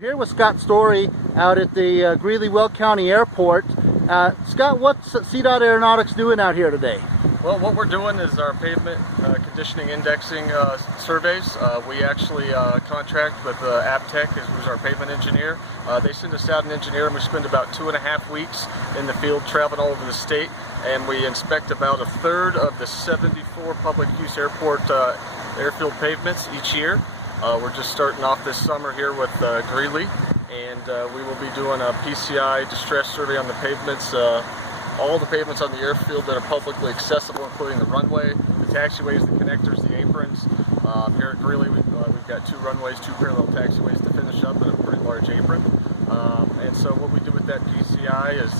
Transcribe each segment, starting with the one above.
Here with Scott Story out at the Greeley-Will County Airport. Scott, what's CDOT Aeronautics doing out here today? Well, what we're doing is our pavement conditioning indexing surveys. We actually contract with APTEC, who's our pavement engineer. They send us out an engineer, and we spend about 2.5 weeks in the field traveling all over the state, and we inspect about 1/3 of the 74 public use airport airfield pavements each year. We're just starting off this summer here with Greeley, and we will be doing a PCI distress survey on the pavements, all the pavements on the airfield that are publicly accessible, including the runway, the taxiways, the connectors, the aprons. Here at Greeley, we've got 2 runways, 2 parallel taxiways to finish up, and a pretty large apron. And so what we do with that PCI is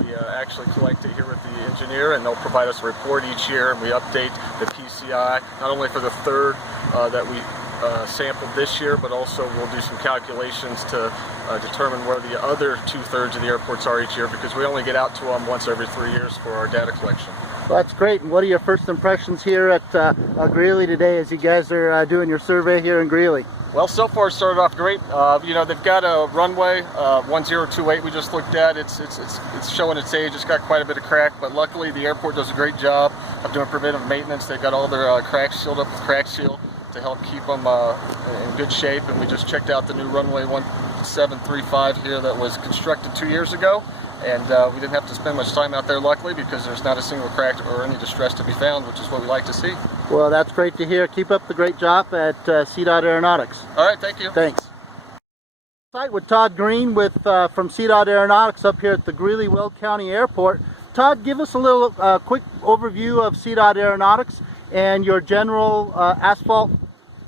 we actually collect it here with the engineer, and they'll provide us a report each year, and we update the PCI, not only for the 1/3 that we sampled this year, but also we'll do some calculations to determine where the other 2/3 of the airports are each year, because we only get out to them once every 3 years for our data collection. Well, that's great. And what are your first impressions here at Greeley today as you guys are doing your survey here in Greeley? Well, so far it started off great. You know, they've got a runway 1028 we just looked at. It's showing its age. It's got quite a bit of crack, but luckily the airport does a great job of doing preventive maintenance. They've got all their cracks sealed up with crack seal to help keep them in good shape. And we just checked out the new runway 1735 here that was constructed 2 years ago, and we didn't have to spend much time out there, luckily, because there's not a single crack or any distress to be found, which is what we like to see. Well, that's great to hear. Keep up the great job at CDOT Aeronautics. All right, thank you. Thanks. Site with Todd Green from CDOT Aeronautics up here at the Greeley-Will County Airport. Todd, give us a little quick overview of CDOT Aeronautics and your general asphalt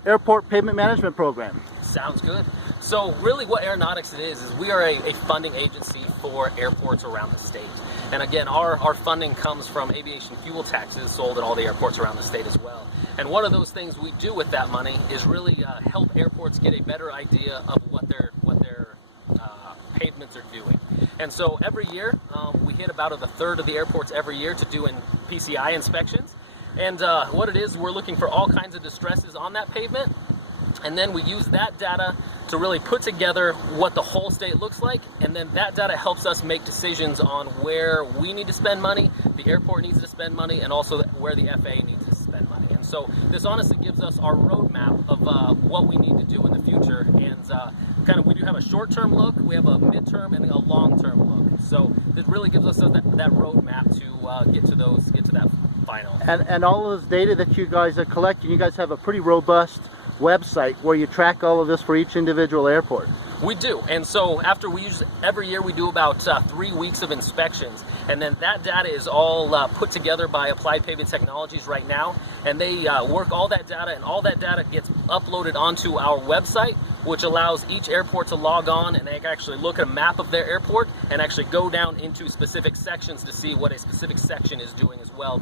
airport pavement management program. Sounds good. So really what Aeronautics is we are a funding agency for airports around the state. And again, our funding comes from aviation fuel taxes sold at all the airports around the state as well. And one of those things we do with that money is really help airports get a better idea of what their pavements are doing. And so every year, we hit about 1/3 of the airports every year to do PCI inspections. And what it is, we're looking for all kinds of distresses on that pavement, and then we use that data to really put together what the whole state looks like, and then that data helps us make decisions on where we need to spend money, the airport needs to spend money, and also where the FAA needs to spend money. And so this honestly gives us our roadmap of what we need to do in the future, and we do have a short-term look, we have a mid-term, and a long-term look. So it really gives us that roadmap to get to that final. And all of this data that you guys are collecting, you guys have a pretty robust website where you track all of this for each individual airport. We do, and so every year we do about 3 weeks of inspections, and then that data is all put together by Applied Pavement Technologies right now, and they work all that data, and all that data gets uploaded onto our website, which allows each airport to log on, and they can actually look at a map of their airport and actually go down into specific sections to see what a specific section is doing as well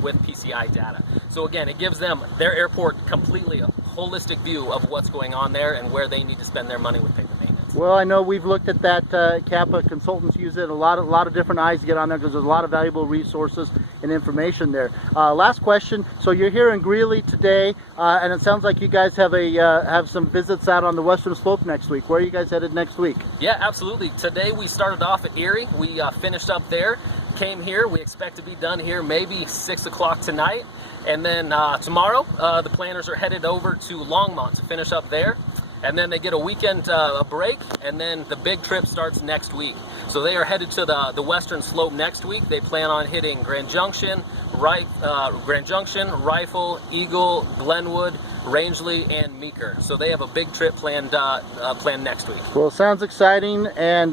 with PCI data. So again, it gives them their airport completely a holistic view of what's going on there and where they need to spend their money with pavement maintenance. Well, I know we've looked at that. CAPA consultants use it. A lot of different eyes to get on there because there's a lot of valuable resources and information there. Last question. So you're here in Greeley today, and it sounds like you guys have some visits out on the western slope next week. Where are you guys headed next week? Yeah, absolutely. Today we started off at Erie. We finished up there, came here. We expect to be done here maybe 6 o'clock tonight. And then tomorrow, the planners are headed over to Longmont to finish up there. And then they get a weekend break, and then the big trip starts next week. So they are headed to the western slope next week. They plan on hitting Grand Junction, Rifle, Eagle, Glenwood, Rangeley, and Meeker. So they have a big trip planned next week. Well, sounds exciting, and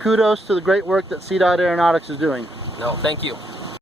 kudos to the great work that CDOT Aeronautics is doing. No, thank you.